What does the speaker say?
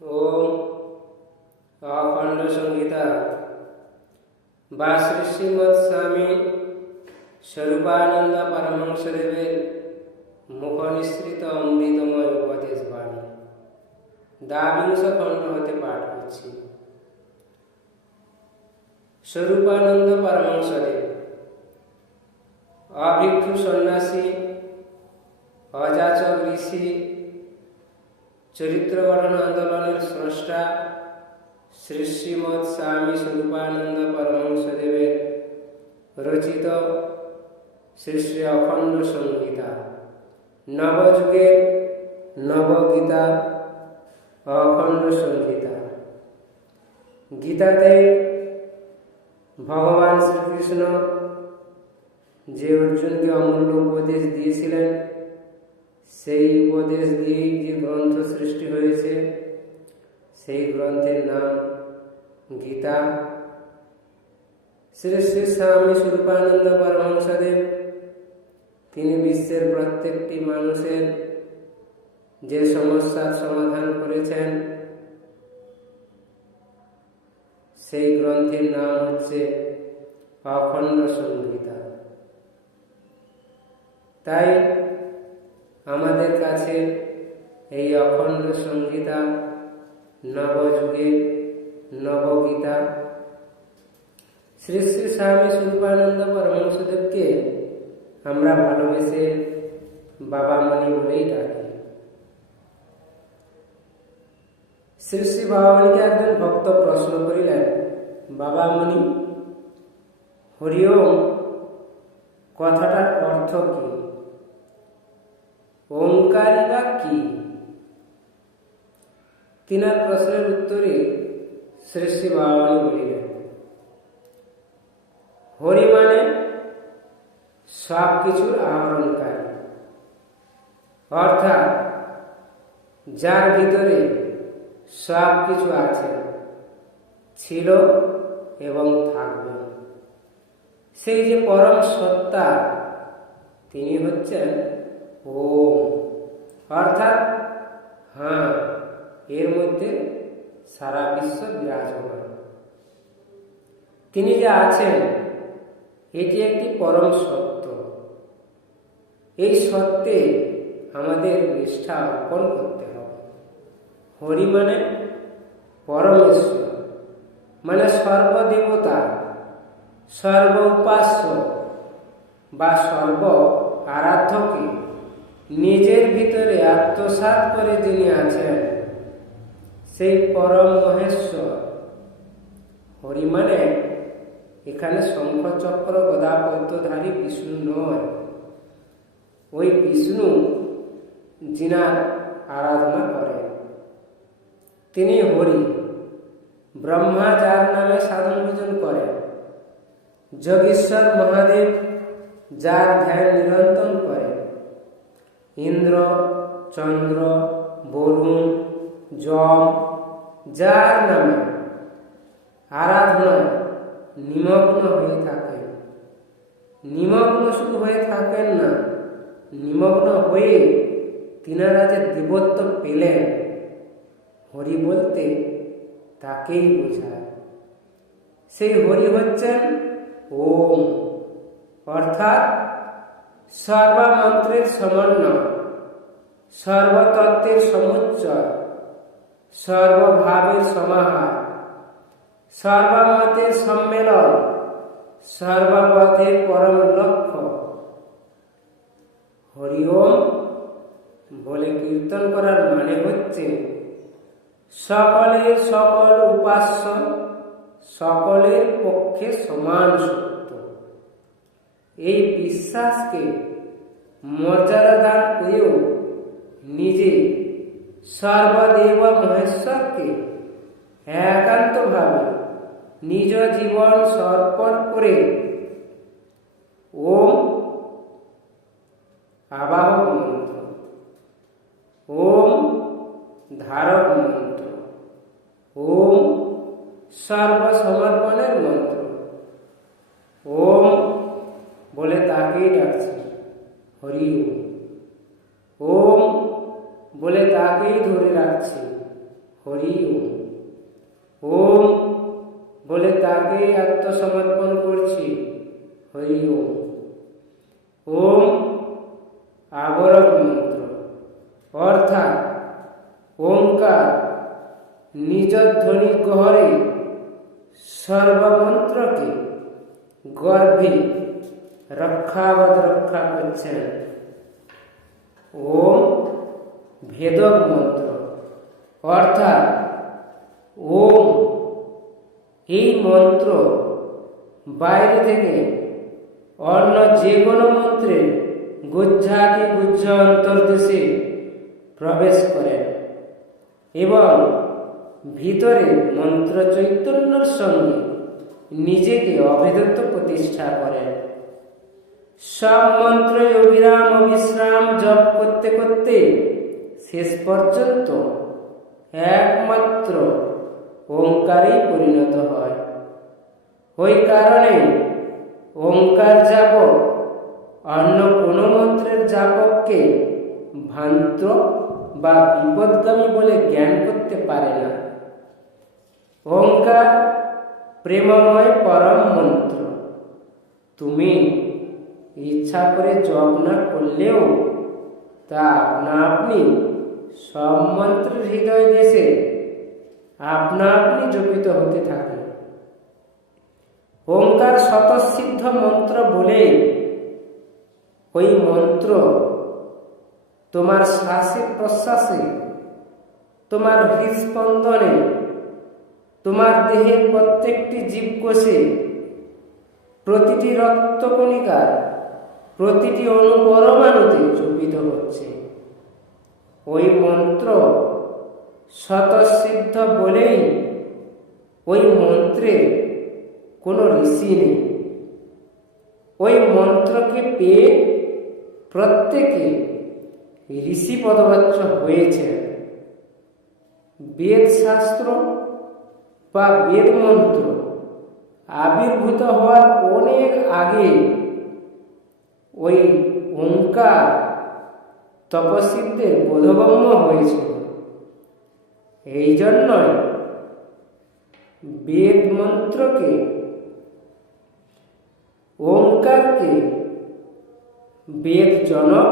ओम अखंड संहिता বা শ্রী শ্রীমৎ স্বামী স্বরূপানন্দ পরমহংসদেবের মুখ নিঃসৃত অমৃতময় উপদেশ বাণী দ্বাবিংশ খণ্ড হতে পাঠ করছি। স্বরূপানন্দ পরমহংসদেব অভিক্ষু সন্ন্যাসী, অযাচক ঋষি, চরিত্র গঠন আন্দোলনের স্রষ্টা শ্রী শ্রীমৎ স্বামী স্বরূপানন্দ পরমহংসদেবের রচিত শ্রী শ্রী অখণ্ড সংহিতা, নবযুগের নবগীতা অখণ্ড সংহিতা। গীতাতে ভগবান শ্রীকৃষ্ণ যে অর্জুনকে অমূল্য উপদেশ দিয়েছিলেন, সেই উপদেশ দিয়েই যে গ্রন্থ সৃষ্টি হয়েছে, সেই গ্রন্থের নাম গীতা। শ্রী শ্রী স্বামী স্বরূপানন্দ পরমহংসদেব তিনি বিশ্বের প্রত্যেকটি মানুষের যে সমস্যার সমাধান করেছেন, সেই গ্রন্থের নাম হচ্ছে অখণ্ড সংহিতা। তাই আমাদের কাছে এই অখণ্ড সংহিতা নবযুগের নবগীতা। শ্রী শ্রী স্বামী স্বরূপানন্দ পরমহংসদেবকে আমরা ভালোবেসে বাবামণি বলেই ডাকি। শ্রী শ্রী বাবামণিকে একজন ভক্ত প্রশ্ন করিলেন, বাবামণি, হরি ওম কথাটার অর্থ কি? ওঙ্কারই বা কি? তিনার প্রশ্নের উত্তরে শ্রী শ্রী বাবামণি বলিলেন, হরি মানে সব কিছুর আহরণকারী, অর্থাৎ যার ভিতরে সব কিছু আছে, ছিল এবং থাকবে, সেই যে পরম সত্তা, তিনি হচ্ছেন ওম। অর্থাৎ এর মধ্যে সারা বিশ্ব বিরাজমান। তিনি যে আছেন, এটি একটি পরম সত্য। এই সত্যে আমাদের নিষ্ঠা অর্পণ করতে হবে। হরি মানে পরমেশ্বর, মানে সর্বদেবতা, সর্ব উপাস্য বা সর্ব আরাধ্যকে নিজের ভিতরে আত্মসাৎ করে যিনি আছেন, সেই পরম মহেশ্বর। হরি মানে এখানে শঙ্খ চক্র গদা পদ্মধারী বিষ্ণু নয়, ওই বিষ্ণু যিনার আরাধনা করেন তিনি হরি। ব্রহ্মা যার নামে সাধন ভোজন করেন, যোগীশ্বর মহাদেব যার ধ্যান নিরন্তর করেন, ইন্দ্র, চন্দ্র, বরুণ, যম যার নামে আরাধনায় নিমগ্ন হয়ে থাকেন, নিমগ্ন শুধু হয়ে থাকেন না, নিমগ্ন হয়ে তিনারা যে দেবত্ব পেলেন, হরি বলতে তাকেই বোঝায়। সেই হরি হচ্ছেন ওম, অর্থাৎ সর্বমন্ত্রের সমন্বয়, সর্বতত্ত্বের সমুচ্চয়, সর্বভাবের সমাহার, সর্বমতের সম্মেলন, সর্বপথের পরম লক্ষ্য। হরি ওম বলে কীর্তন করার মানে হচ্ছে সকলের সকল উপাস্য, সকলের পক্ষে সমান সত্য। এই বিশ্বাসকে মর্যাদা দান করেও নিজে সর্বদেব মহেশ্বরকে একান্তভাবে নিজ জীবন সমর্পণ করে ওম আবাহক মন্ত্র, ওম ধারক মন্ত্র, ওম সর্বসমর্পণের মন্ত্র। ওম বলে তাকেই ডাকছে হরি ওম, ওম বলে তাকেই ধরে রাখছি হরি ওম। ওম বলে তাকে আত্মসমর্পণ করছি, হরি ওম। ওম আবরণ মন্ত্র, অর্থাৎ ওঙ্কার নিজ ধ্বনি গহরে সর্বমন্ত্রকে গর্ভে রক্ষাবৎ রক্ষা করছেন। ওম ভেদক মন্ত্র, অর্থাৎ ওম এই মন্ত্র বাইরে থেকে অন্য যে কোনো মন্ত্রের গুজ্জাতি গুজ্জ অন্তর্দেশে প্রবেশ করেন এবং ভিতরে মন্ত্র চৈতন্যের সঙ্গে নিজেকে অভেদত্ব প্রতিষ্ঠা করেন। সব মন্ত্রে অবিরাম অবিশ্রাম জপ করতে করতে শেষ পর্যন্ত একমাত্র ওঙ্কারেই পরিণত হয়। ওই কারণে ওঙ্কার জাপক অন্য কোনো মন্ত্রের জাপককে ভ্রান্ত বা বিপদগামী বলে জ্ঞান করতে পারে না। ওঙ্কার প্রেমময় পরম মন্ত্র। তুমি ইচ্ছা করে জপ না করলেও তা আপনা আপনি সব মন্ত্রের হৃদয় দেশে আপনা আপনি জপিত হতে থাকে। ওঙ্কার স্বতঃসিদ্ধ মন্ত্র বলে ওই মন্ত্র তোমার শ্বাসে প্রশ্বাসে, তোমার হৃৎস্পন্দনে, তোমার দেহের প্রত্যেকটি জীবকোষে, প্রতিটি রক্তকণিকার প্রতিটি অণুপরমাণুতে জপিত হচ্ছে। ওই মন্ত্র স্বতঃসিদ্ধ বলেই ওই মন্ত্রে কোনো ঋষি নেই। ওই মন্ত্রকে পেয়ে প্রত্যেকে ঋষি পদবাচ্য হয়েছে। বেদ শাস্ত্র বা বেদ মন্ত্র আবির্ভূত হওয়ার অনেক আগে ওই ওঙ্কার তপস্বীদের বোধগম্য হয়েছিল। এই জন্যই বেদ মন্ত্রকে, ওঙ্কারকে বেদ জনক